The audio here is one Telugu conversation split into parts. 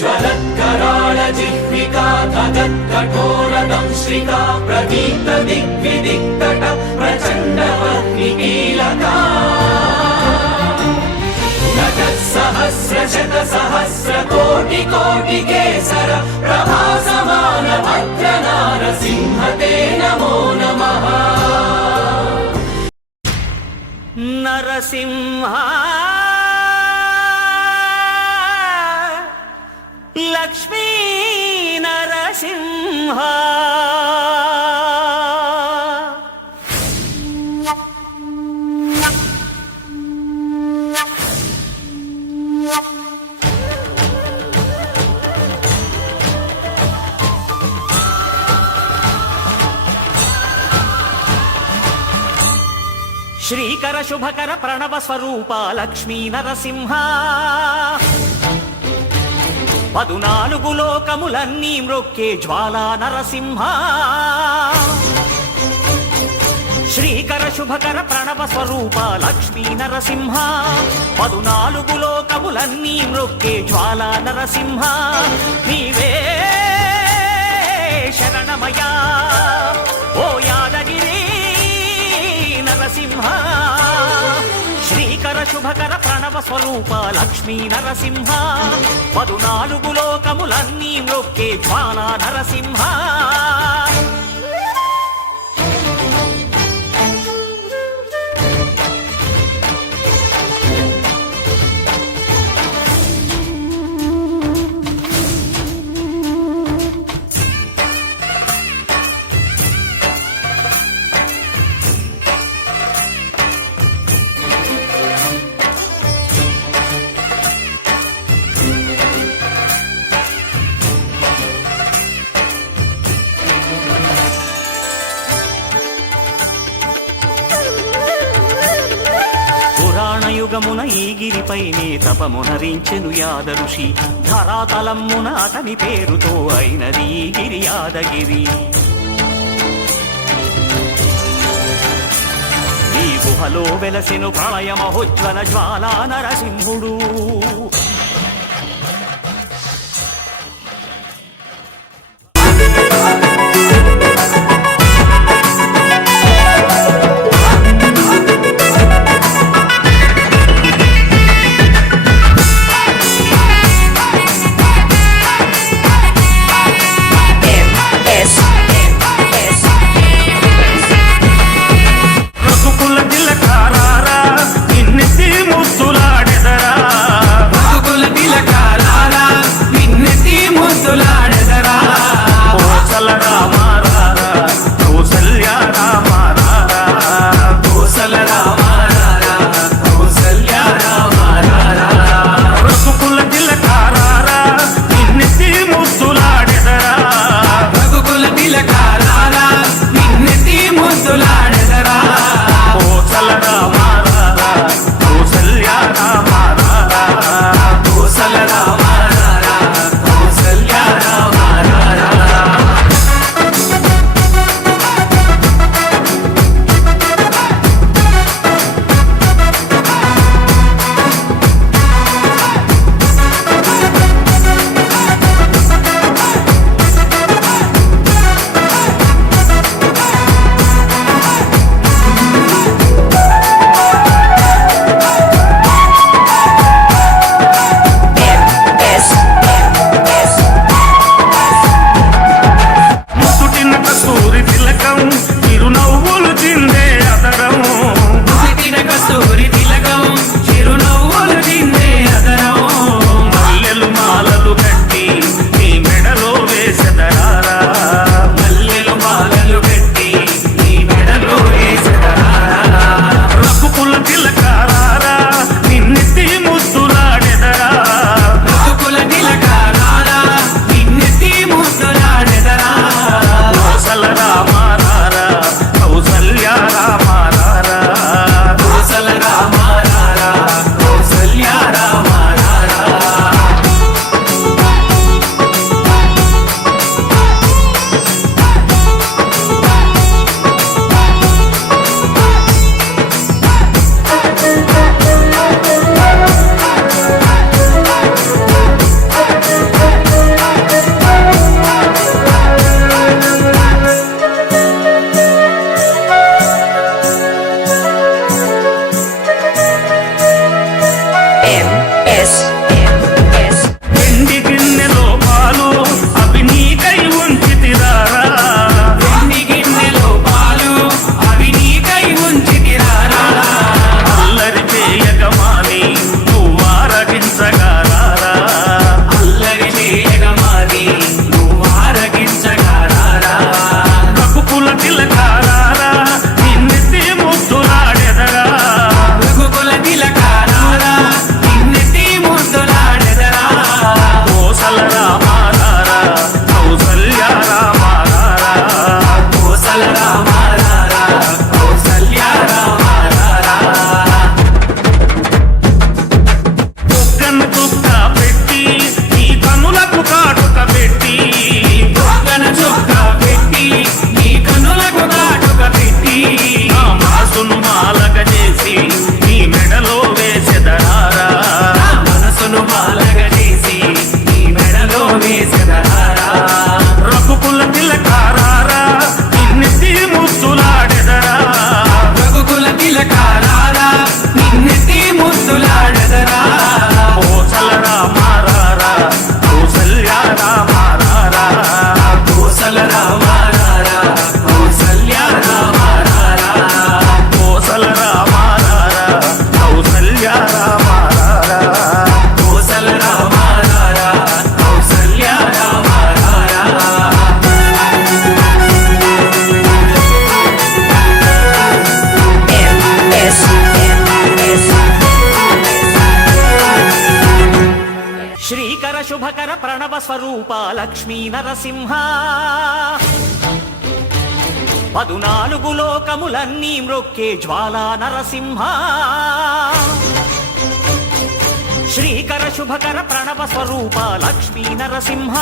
ज्वलत्कराळ जिह्विका तदत्कठोरदंश्रिका प्रदीप्त दिग्विदिक्तट प्रचण्डवह्निकीलका सहस्रशतसहस्रकोटिकोटिकेसर प्रभासमान भद्रनारसिंह ते नमो नमः। नरसिंह लक्ष्मी नरसिंह श्रीकर शुभकर प्रणव स्वरूप लक्ष्मी नरसिंह పదునాలుగు లోకములన్నీ మ్రొక్కే జ్వాలా నరసింహ శ్రీకర శుభకర ప్రణవ స్వరూప లక్ష్మీ నరసింహ పదునాలుగు లోకములన్నీ మ్రొక్కే జ్వాలా నరసింహ నీవే శరణమయా ఓ యాదగిరి నరసింహ శ్రీకర శుభకర ప్రణవ స్వరూప లక్ష్మీ నరసింహ పదునాలుగు లోకములన్నీ మ్రొక్కే జ్వాలా నరసింహ యుగమున ఈ గిరిపైనే తపమునరించెను యాద ఋషి ధరాతలమ్మున అతని పేరుతో అయినది ఈ గిరి యాదగిరి ఈ గుహలో వెలసెను ప్రళయ మహోజ్వల జ్వాలా నరసింహుడు శుభకర ప్రణవ స్వరూప లక్ష్మీ నరసింహ 14 లోకములన్నీ మ్రొక్కే జ్వాలా నరసింహ శ్రీకర శుభకర ప్రణవ స్వరూప లక్ష్మీ నరసింహ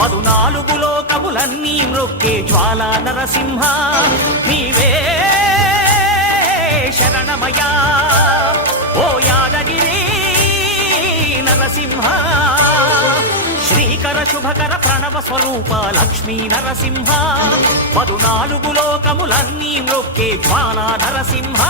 14 లోకములన్నీ మ్రొక్కే జ్వాలా నరసింహ నీవే శరణమయా ఓ యాదగిరి నరసింహ శ్రీకర శుభకర ప్రణవ స్వరూప లక్ష్మీ నరసింహ 14 లోకములన్నీ మ్రొక్కే జ్వాలా నరసింహ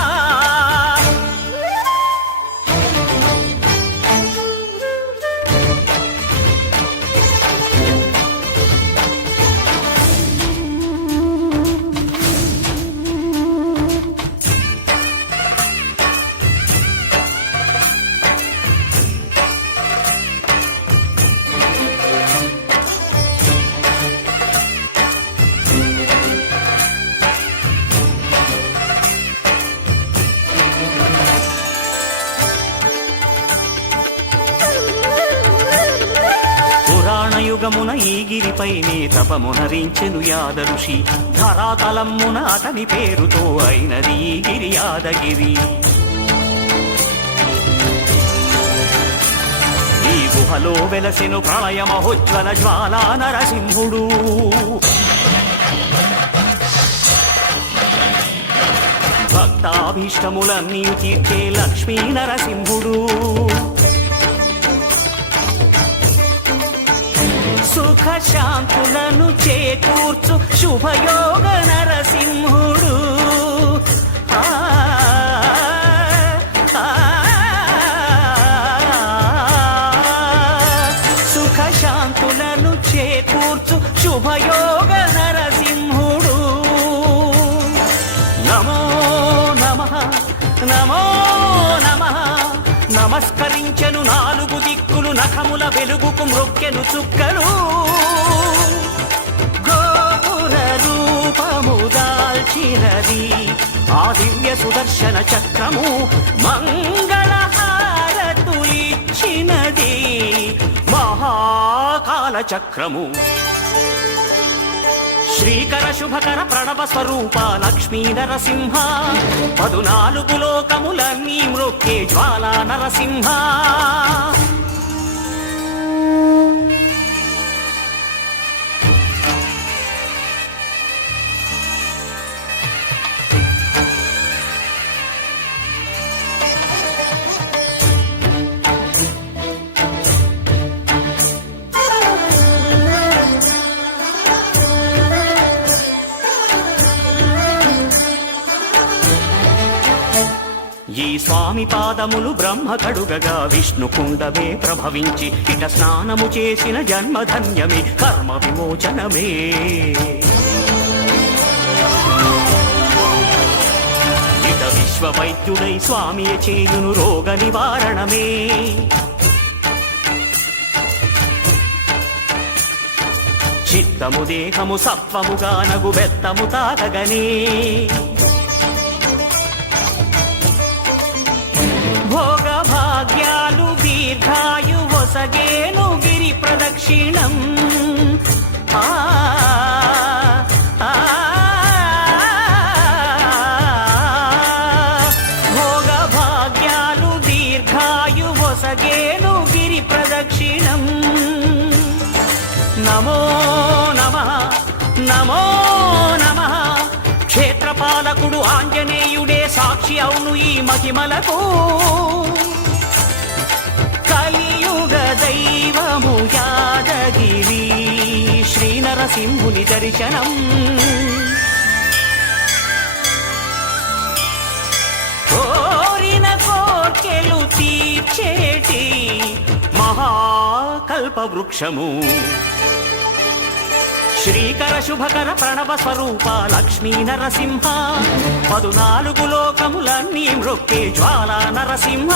యుగమున ఈ గిరిపైనే తపమునరించెను యాద ఋషి ధరాతలమ్మున అతని పేరుతో అయినది ఈ గిరి యాదగిరి ఈ గుహలో వెలసెను ప్రళయ మహోజ్వల జ్వాలా నరసింహుడు భక్తాభీష్టములన్నీ తీర్చే లక్ష్మీ నరసింహుడు సుఖ శాంతులను చేకూర్చు శుభయోగ నరసింహుడు సుఖ శాంతులను చేకూర్చు శుభయోగ నరసింహుడు నమో నమః నమో నమః నమస్కరించెను 4 దిక్కులు నఖముల వెలుగుకు మ్రొక్కెను చుక్కలు గోపుర రూపము దాల్చినది ఆ దివ్య సుదర్శన చక్రము మంగళ హారతులిచ్చినది మహాకాల చక్రము శ్రీకర శుభకర ప్రణవ స్వరూప లక్ష్మీ నరసింహ 14 లోకములన్నీ మ్రొక్కే జ్వాలా నరసింహ ఈ స్వామి పాదములు బ్రహ్మ కడుగగా విష్ణు కుండమే ప్రభవించి ఇట స్నానము చేసిన జన్మధన్యమే కర్మ విమోచనమే ఇట విశ్వవైద్యుడై స్వామి చేయును రోగ నివారణమే చిత్తము దేహము సత్వముగా నగు బెత్తము తాగగనే భోగ భాగ్యాలు దీర్ఘాయు వసగేను గిరి ప్రదక్షిణం భోగ భాగ్యాలు దీర్ఘాయు వసగేను గిరి ప్రదక్షిణం నమో నమః నమో నమః క్షేత్రపాలకుడు ఆంజనేయుడే సాక్షి అవును ఈ మహిమలకు కలియుగ దైవము యాదగిరి శ్రీ నరసింహుని దర్శనం కోరిన కోర్కెలు తీర్చేటి మహాకల్ప వృక్షము శ్రీకర శుభకర ప్రణవ స్వరూప లక్ష్మీ నరసింహ 14 లోకములన్నీ మ్రొక్కే జ్వాలా నరసింహ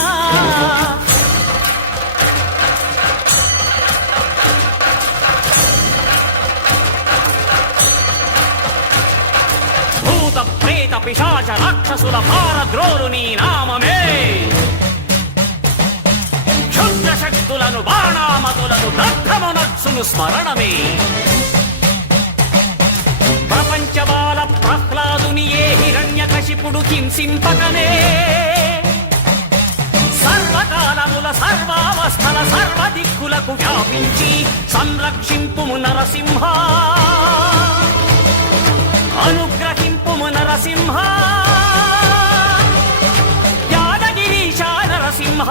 భూత ప్రేత పిశాచ రాక్షసుల భారద్రోలు నీ నామమే క్షుద్ర శక్తులను బాణామతులను మగును స్మరణమే. ప్రపంచబాల ప్రహ్లాదుని ఏ హిరణ్యకశిపుడు హింసింపకనే, సర్వకాలముల సర్వావస్థల సర్వదిక్కులకు వ్యాపించి సంరక్షింపుము నరసింహ, అనుగ్రహింపుము నరసింహ, యాదగిరీశ నరసింహ.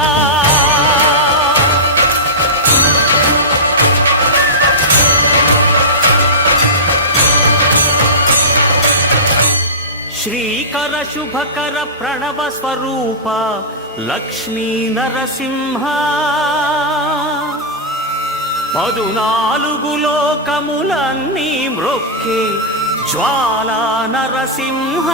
శ్రీకర శుభకర ప్రణవ స్వరూప లక్ష్మీ నరసింహ, 14 లోకములన్నీ మ్రొక్కే జ్వాలా నరసింహ.